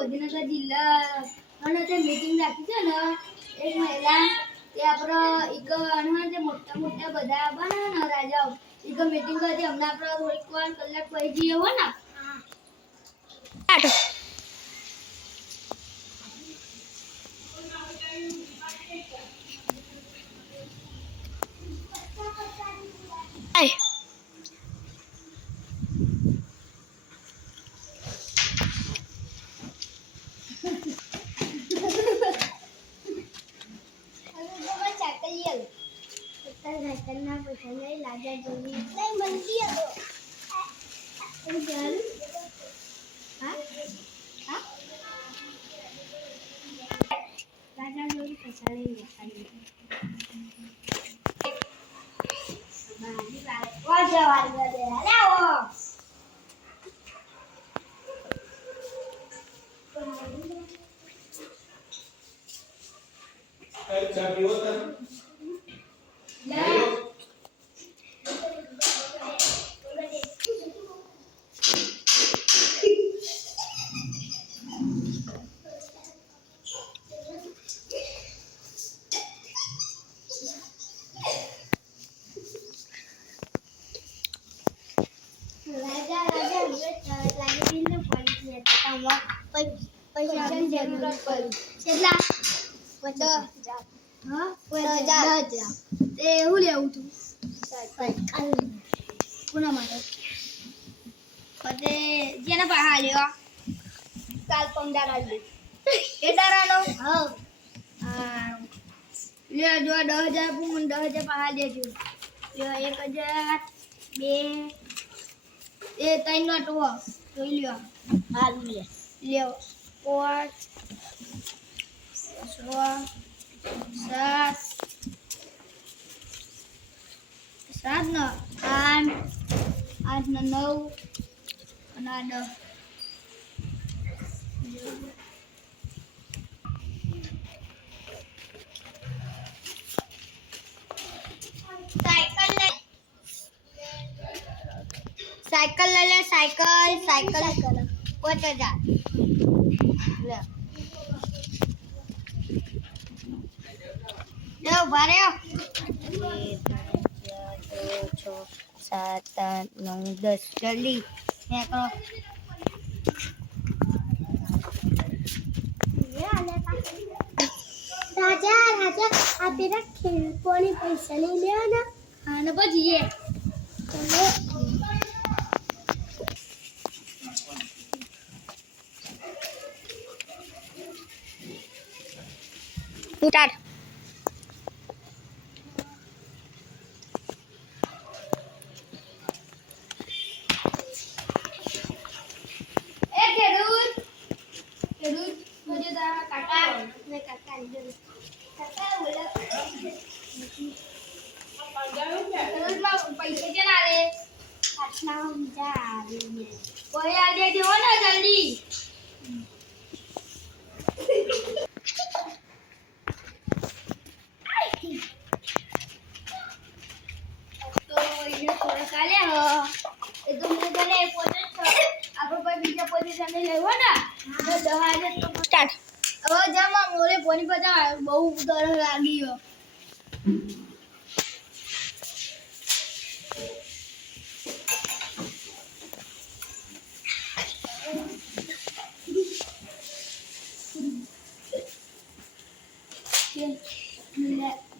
ગાંધીનગર જિલ્લા અને તે મીટિંગ રાખી છે ને એક મહિલા તે આપણો એક અનહન જે મોટા મોટા બધા આવવાના ને રાજાઓ એક મીટિંગ કરી હમણાં આપણે થોડીક વાર કલાક પછી જઈએ હો ને ઘરના પૈસા લઈ લાજા જોડી લઈ મંદી હતો હા હા લાજા જોડી પૈસા લઈ વાજા વાજા દે આવો ચા પીવો તમે પૈસા ની જરૂરત પડી કેટલા 50,000 હા 50,000 તે હું લેવું તું સાયકલ કોના માટે પતે જેને પૈસા લ્યો કાલ પંડારા લે એ દારાનો હા લે જો 10,000 પૂન 10,000 પૈસા દેજો લ્યો 1,000 2 એ ત્રણ નોટ હો જોઈ લ્યો હાલ લ્યો 5 6 7 7 ને 8 8 ને 9 અને 10 साइकिल ले ले साइकिल 5,000 ले लो बारे 6 7 8 9 10 जल्दी ये करो राजा राजा आप तेरा खेल कोनी पैसा ले लिया ना हाँ ना बजिए चलो उतार मुझे काका मैं काका बोला पैसे के ना रे अच्छा हम जा रहे हैं कोई आ दे दो ना जल्दी तो ये थोड़ा काले हो ये तो मुझे जाने पोजीशन आपको कोई बीजा पोजीशन नहीं लेવો ना तो 10,000 तो स्टार्ट હવે જામાં મોરે પોની પજા બહુ ડર લાગ્યો Yeah.